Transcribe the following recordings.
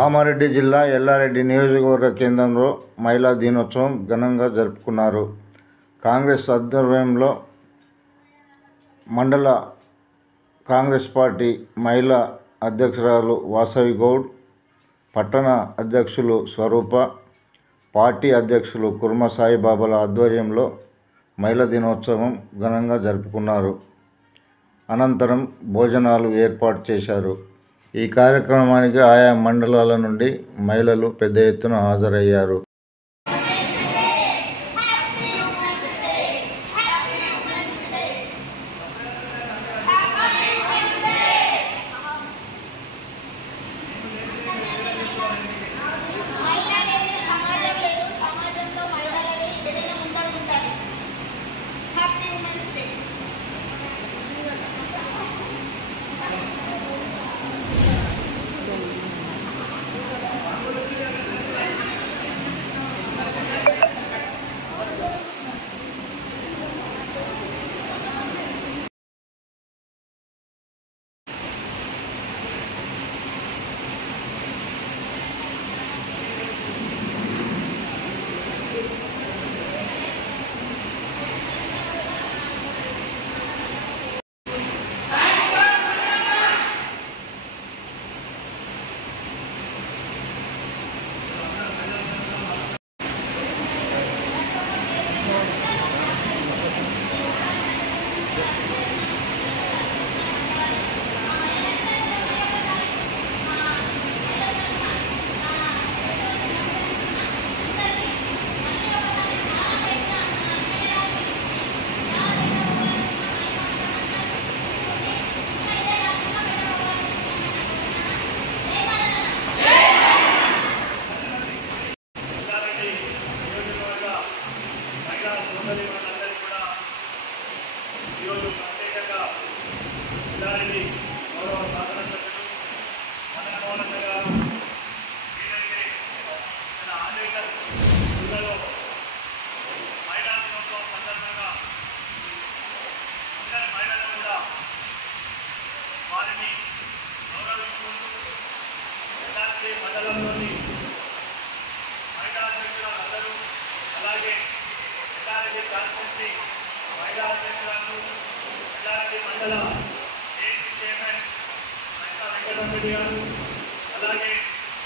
కామారెడ్డి జిల్లా ఎల్లారెడ్డి నియోజకవర్గ కేంద్రంలో మహిళా దినోత్సవం ఘనంగా జరుపుకున్నారు. కాంగ్రెస్ ఆధ్వర్యంలో మండల కాంగ్రెస్ పార్టీ మహిళా అధ్యక్షురాలు వాసవి గౌడ్, పట్టణ అధ్యక్షులు స్వరూప, పార్టీ అధ్యక్షులు కుర్మ సాయిబాబాల ఆధ్వర్యంలో మహిళా దినోత్సవం ఘనంగా జరుపుకున్నారు. అనంతరం భోజనాలు ఏర్పాటు చేశారు. ఈ కార్యక్రమానికి ఆయా మండలాల నుండి మహిళలు పెద్ద ఎత్తున హాజరయ్యారు. ఈరోజు ప్రత్యేకంగా ఎల్లారెడ్డి గౌరవ శాసనసభ్యులు మదనమోహన్ గారు ఏదైతే తన ఆదేశ జిల్లాలో మహిళా దినోత్సవం సందర్భంగా అందరి మహిళలు కూడా వారిని గౌరవించుకుంటూ ఎల్లారెడ్డి మండలంలోని మహిళా అధ్యక్షులందరూ అలాగే ఎల్లారెడ్డి కాన్స్టిట్యూన్సీ మహిళా అధ్యక్షురాలు ఎల్లారెడ్డి మండల ఏపీ చైర్మన్ రైతా వెంకటరెడ్డి గారు, అలాగే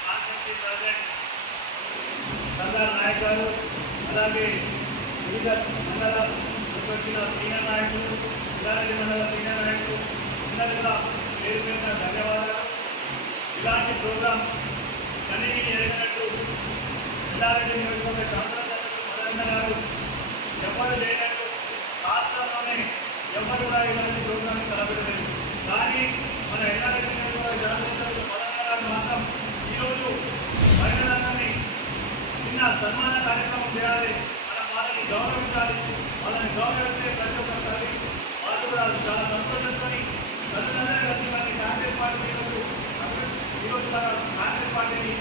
కాన్స్టిట్యూన్సీ ప్రెసిడెంట్ సంగార నాయక్ గారు, అలాగే వివిధ మండల వచ్చిన సీనియర్ నాయకులు, ఎల్లారెడ్డి మండల సీనియర్ నాయకులు అందరూ కూడా పేరు పేరున ధన్యవాదాలు. ఇలాంటి ప్రోగ్రాం కనీని ఎరగనట్టు ఎల్లారెడ్డి నియోజకవర్గ శాసనసభ్యులు మదన్న గారు ఎవరు లేనట్టు రాష్ట్రంలోనే ఎవరు కూడా ఇలాంటి ప్రోగ్రాంని తలపెట్టలేదు. కానీ మన ఎల్లారెడ్డి నియోజకవర్గ శాసనసభ్యులు మదన్న గారు మాత్రం ఈరోజు మహిళలందరినీ చిన్న సన్మాన కార్యక్రమం చేయాలి, మనం వాళ్ళని గౌరవించాలి, వాళ్ళని గౌరవిస్తే ప్రతి ఒక్క తల్లి వాళ్ళు కూడా చాలా సంతోషంతో తల్లిదండ్రులు కలిసి మనకి కాంగ్రెస్ పార్టీ ఈరోజు కాంగ్రెస్ పార్టీని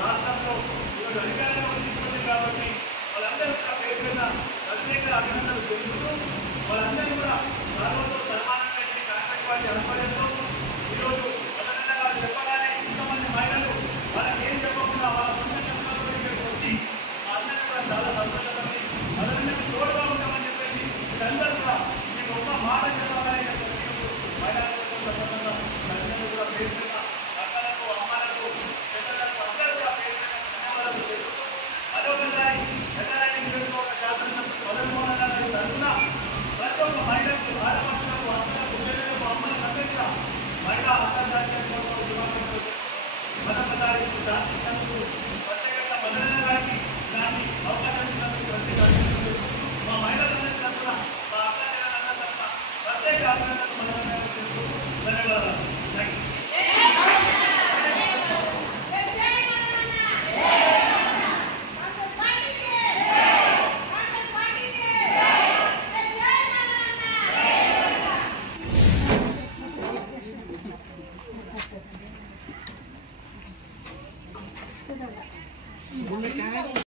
రాష్ట్రంలో ఈరోజు అధికారంలో తీసుకుంది కాబట్టి వాళ్ళందరూ కూడా పేరు మీద ప్రత్యేక అభినందనలు తెలుపుతూ వాళ్ళందరూ కూడా సర్వతో సన్మానంగా కాంగ్రెస్ పార్టీ ఆధ్వర్యంలో ఈరోజు మొదటగా వాళ్ళు చెప్పగానే ఇంతమంది మహిళలు వాళ్ళకి ఏం చెప్పకుండా వాళ్ళ సొంత చెప్పడంలో ఇక్కడికి వచ్చి అందరూ కూడా చాలా సంతోషపడి వాళ్ళందరికీ తోడుగా ఉంటామని చెప్పేసి వీళ్ళందరూ కూడా మీకు ఒక మాట చెప్పగానే మహిళలకు సందర్భంగా తల్లిదండ్రులు కూడా పేరు మీద అక్కలకు, అమ్మలకు, పిల్లలకు అందరూ కూడా పేరు మీద ధన్యవాదాలు తెలుపుతూ మరొకసారి ఎల్లారెడ్డి నియోజకవర్గ శాసనసభ్యులు మదనమోహన్ గారి తరఫున ప్రతి ఒక్క మహిళలకు, ఆడపడులకు, అమ్మలకు, పిల్లలకు, అమ్మలకు అందరికీ మహిళా అంతర్జాతీయ శుభాకాంక్షలు మరొకసారి శాసనసభ్యులు ప్రత్యేకంగా మదన గారికి దాన్ని అవకాశం ఇచ్చినందుకు ప్రత్యేక మా మహిళలందరి తరఫున, మా అక్కలందరి తరఫున ప్రత్యేక అభినందనలు మదన గారికి తెలుపుతూ ధన్యవాదాలు. Thank you.